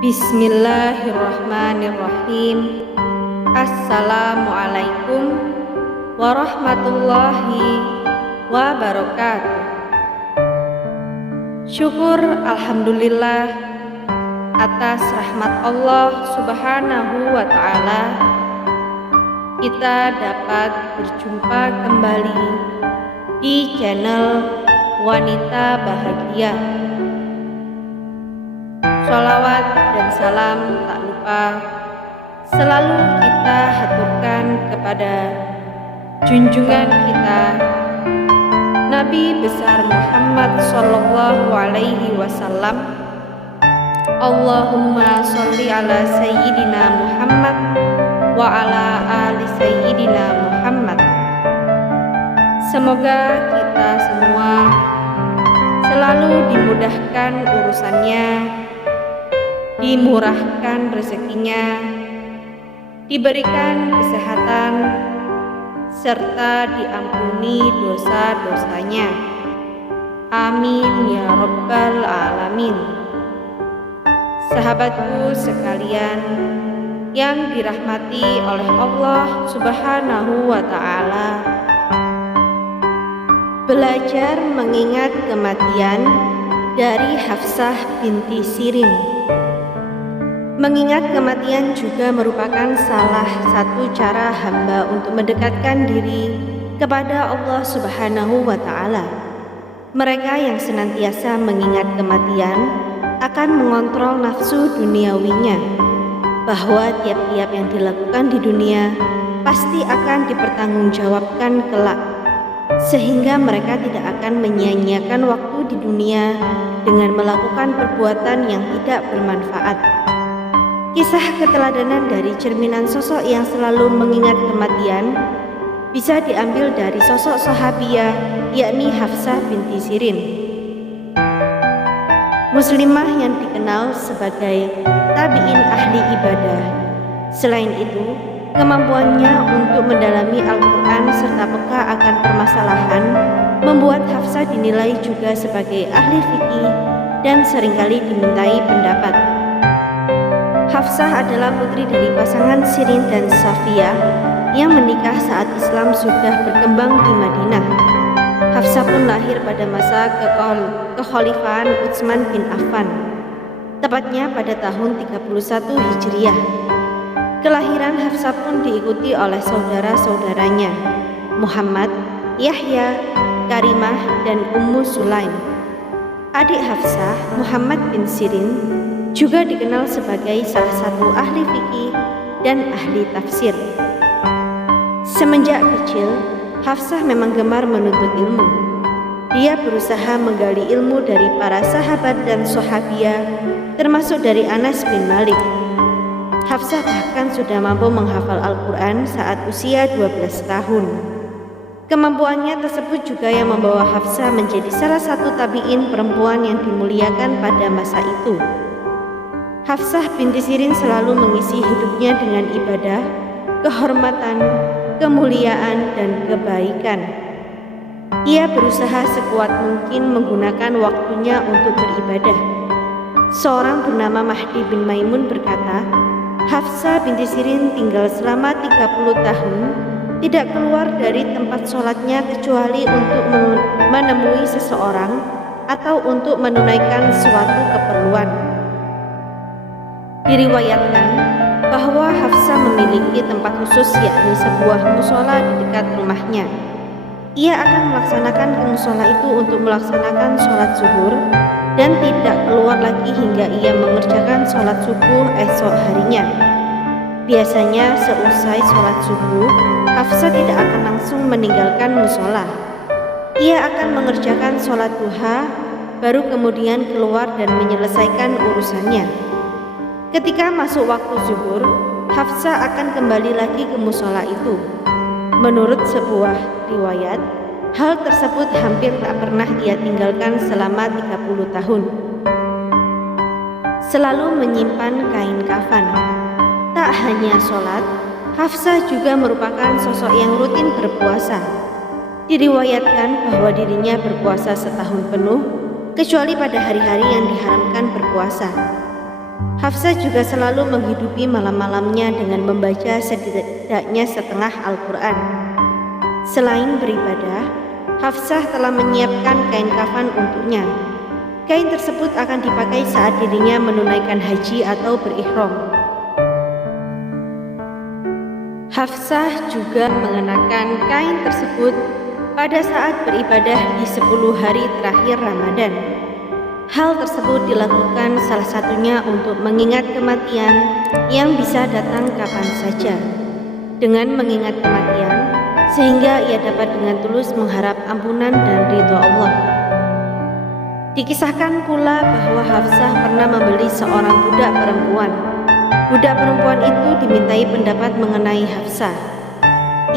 Bismillahirrahmanirrahim. Assalamualaikum warahmatullahi wabarakatuh. Syukur alhamdulillah atas rahmat Allah Subhanahu wa ta'ala, kita dapat berjumpa kembali di channel Wanita Bahagia. Sholawat dan salam tak lupa selalu kita haturkan kepada junjungan kita Nabi besar Muhammad sallallahu alaihi wasallam. Allahumma sholli ala sayyidina Muhammad wa ala ali sayyidina Muhammad. Semoga kita semua selalu dimudahkan urusannya, dimurahkan rezekinya, diberikan kesehatan, serta diampuni dosa-dosanya. Amin ya rabbal alamin. Sahabatku sekalian yang dirahmati oleh Allah Subhanahu wa ta'ala, belajar mengingat kematian dari Hafsah binti Sirin. Mengingat kematian juga merupakan salah satu cara hamba untuk mendekatkan diri kepada Allah Subhanahu wa ta'ala. Mereka yang senantiasa mengingat kematian akan mengontrol nafsu duniawinya, bahwa tiap-tiap yang dilakukan di dunia pasti akan dipertanggungjawabkan kelak, sehingga mereka tidak akan menyia-nyiakan waktu di dunia dengan melakukan perbuatan yang tidak bermanfaat. Kisah keteladanan dari cerminan sosok yang selalu mengingat kematian bisa diambil dari sosok sahabiah, yakni Hafsah binti Sirin, muslimah yang dikenal sebagai tabi'in ahli ibadah. Selain itu, kemampuannya untuk mendalami Al-Quran serta peka akan permasalahan membuat Hafsah dinilai juga sebagai ahli fikih dan seringkali dimintai pendapat. Hafsah adalah putri dari pasangan Sirin dan Safiyah yang menikah saat Islam sudah berkembang di Madinah. Hafsah pun lahir pada masa kekhalifahan Utsman bin Affan, tepatnya pada tahun 31 Hijriah. Kelahiran Hafsah pun diikuti oleh saudara-saudaranya Muhammad, Yahya, Karimah, dan Ummu Sulaim. Adik Hafsah, Muhammad bin Sirin, juga dikenal sebagai salah satu ahli fikih dan ahli tafsir. Semenjak kecil, Hafsah memang gemar menuntut ilmu. Dia berusaha menggali ilmu dari para sahabat dan sahabiah, termasuk dari Anas bin Malik. Hafsah bahkan sudah mampu menghafal Al-Quran saat usia 12 tahun. Kemampuannya tersebut juga yang membawa Hafsah menjadi salah satu tabi'in perempuan yang dimuliakan pada masa itu. Hafsah binti Sirin selalu mengisi hidupnya dengan ibadah, kehormatan, kemuliaan, dan kebaikan. Ia berusaha sekuat mungkin menggunakan waktunya untuk beribadah. Seorang bernama Mahdi bin Maimun berkata, Hafsah binti Sirin tinggal selama 30 tahun tidak keluar dari tempat sholatnya kecuali untuk menemui seseorang atau untuk menunaikan suatu keperluan. Diriwayatkan bahwa Hafsah memiliki tempat khusus, yakni sebuah musola di dekat rumahnya. Ia akan melaksanakan ke musola itu untuk melaksanakan sholat zuhur dan tidak keluar lagi hingga ia mengerjakan sholat subuh esok harinya. Biasanya seusai sholat subuh, Hafsah tidak akan langsung meninggalkan musola. Ia akan mengerjakan sholat duha, baru kemudian keluar dan menyelesaikan urusannya. Ketika masuk waktu zuhur, Hafsah akan kembali lagi ke musola itu. Menurut sebuah riwayat, hal tersebut hampir tak pernah ia tinggalkan selama 30 tahun. Selalu menyimpan kain kafan. Tak hanya sholat, Hafsah juga merupakan sosok yang rutin berpuasa. Diriwayatkan bahwa dirinya berpuasa setahun penuh, kecuali pada hari-hari yang diharamkan berpuasa. Hafsah juga selalu menghidupi malam-malamnya dengan membaca setidaknya setengah Al-Quran. Selain beribadah, Hafsah telah menyiapkan kain kafan untuknya. Kain tersebut akan dipakai saat dirinya menunaikan haji atau berihram. Hafsah juga mengenakan kain tersebut pada saat beribadah di 10 hari terakhir Ramadan. Hal tersebut dilakukan salah satunya untuk mengingat kematian yang bisa datang kapan saja. Dengan mengingat kematian, sehingga ia dapat dengan tulus mengharap ampunan dan ridho Allah. Dikisahkan pula bahwa Hafsah pernah membeli seorang budak perempuan. Budak perempuan itu dimintai pendapat mengenai Hafsah.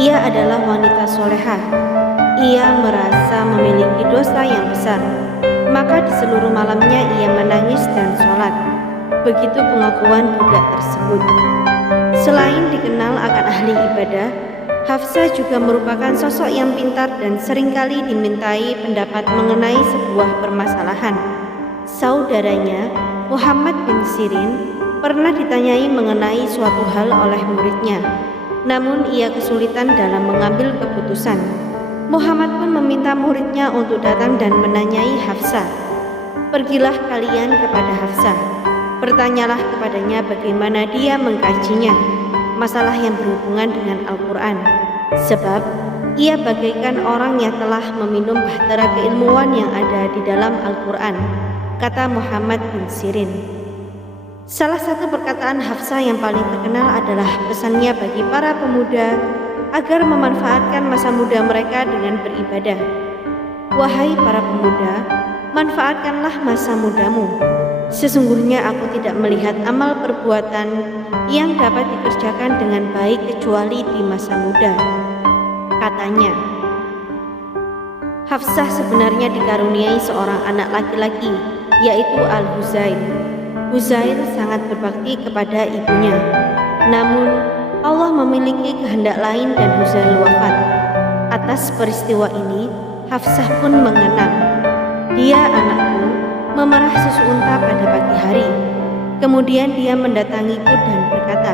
Ia adalah wanita solehah. Ia merasa memiliki dosa yang besar. Maka di seluruh malamnya ia menangis dan sholat. Begitu pengakuan budak tersebut. Selain dikenal akan ahli ibadah, Hafsah juga merupakan sosok yang pintar dan seringkali dimintai pendapat mengenai sebuah permasalahan. Saudaranya, Muhammad bin Sirin, pernah ditanyai mengenai suatu hal oleh muridnya. Namun ia kesulitan dalam mengambil keputusan. Muhammad pun meminta muridnya untuk datang dan menanyai Hafsah. Pergilah kalian kepada Hafsah. Bertanyalah kepadanya bagaimana dia mengkajinya, masalah yang berhubungan dengan Al-Quran. Sebab ia bagaikan orang yang telah meminum bahtera keilmuan yang ada di dalam Al-Quran, kata Muhammad bin Sirin. Salah satu perkataan Hafsah yang paling terkenal adalah pesannya bagi para pemuda agar memanfaatkan masa muda mereka dengan beribadah. Wahai para pemuda, manfaatkanlah masa mudamu. Sesungguhnya aku tidak melihat amal perbuatan yang dapat dikerjakan dengan baik kecuali di masa muda, katanya. Hafsah sebenarnya dikaruniai seorang anak laki-laki, yaitu Al-Huzail. Huzail sangat berbakti kepada ibunya. Namun Allah memiliki kehendak lain dan Huzail wafat. Atas peristiwa ini, Hafsah pun mengenang. Dia anakku, memerah susu unta pada pagi hari. Kemudian dia mendatangiku dan berkata,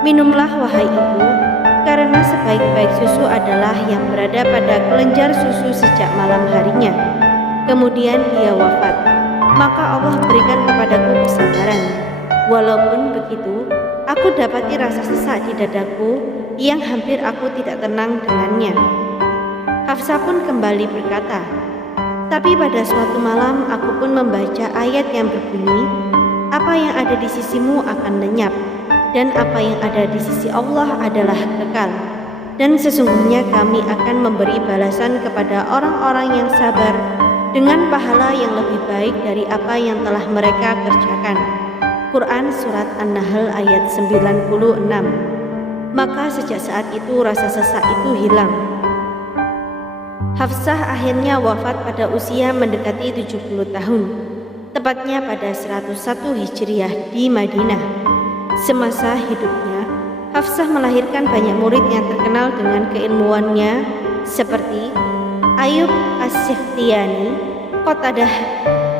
minumlah wahai ibu, karena sebaik-baik susu adalah yang berada pada kelenjar susu sejak malam harinya. Kemudian dia wafat. Maka Allah berikan kepadaku kesabaran. Walaupun begitu, aku dapati rasa sesak di dadaku yang hampir aku tidak tenang dengannya. Hafsah pun kembali berkata, tapi pada suatu malam aku pun membaca ayat yang berbunyi, apa yang ada di sisimu akan lenyap, dan apa yang ada di sisi Allah adalah kekal. Dan sesungguhnya kami akan memberi balasan kepada orang-orang yang sabar dengan pahala yang lebih baik dari apa yang telah mereka kerjakan. Quran Surat An-Nahl ayat 96. Maka sejak saat itu rasa sesak itu hilang. Hafsah akhirnya wafat pada usia mendekati 70 tahun, tepatnya pada 101 Hijriah di Madinah. Semasa hidupnya, Hafsah melahirkan banyak murid yang terkenal dengan keilmuannya seperti Ayub As-Sikhtiyani, Qatadah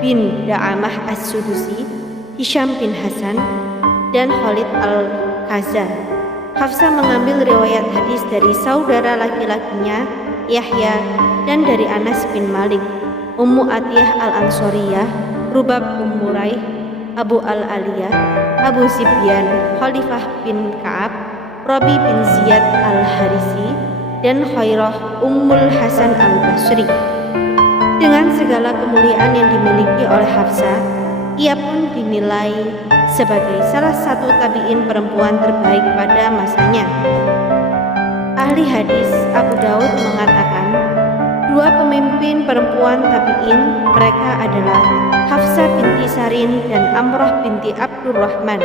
bin Da'amah As-Sudusi, Hisham bin Hasan, dan Khalid Al-Khazar. Hafsah mengambil riwayat hadis dari saudara laki-lakinya Yahya dan dari Anas bin Malik, Ummu Atiyah Al-Ansoriyah, Rubab bin Muraih, Abu Al-Aliyah, Abu Zibyan, Khalifah bin Ka'ab, Rabi bin Ziyad Al-Harisi, dan Khairah Ummul Hasan Al-Basri. Dengan segala kemuliaan yang dimiliki oleh Hafsah, ia pun dinilai sebagai salah satu tabi'in perempuan terbaik pada masanya. Ahli hadis Abu Daud mengatakan, dua pemimpin perempuan tabi'in mereka adalah Hafsah binti Sarin dan Amrah binti Abdurrahman,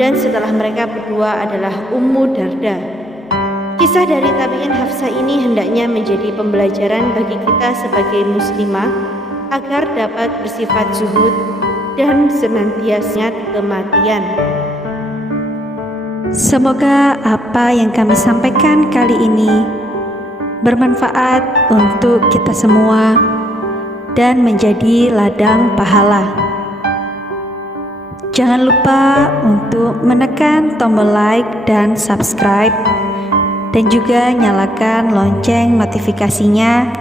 dan setelah mereka berdua adalah Ummu Darda. Kisah dari tabi'in Hafsah ini hendaknya menjadi pembelajaran bagi kita sebagai muslimah agar dapat bersifat zuhud dan senantiasa kematian. Semoga apa yang kami sampaikan kali ini bermanfaat untuk kita semua dan menjadi ladang pahala. Jangan lupa untuk menekan tombol like dan subscribe, dan juga nyalakan lonceng notifikasinya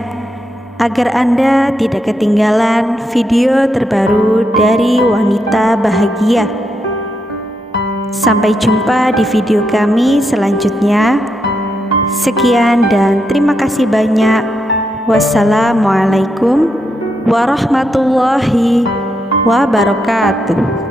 agar Anda tidak ketinggalan video terbaru dari Wanita Bahagia. Sampai jumpa di video kami selanjutnya. Sekian dan terima kasih banyak. Wassalamualaikum warahmatullahi wabarakatuh.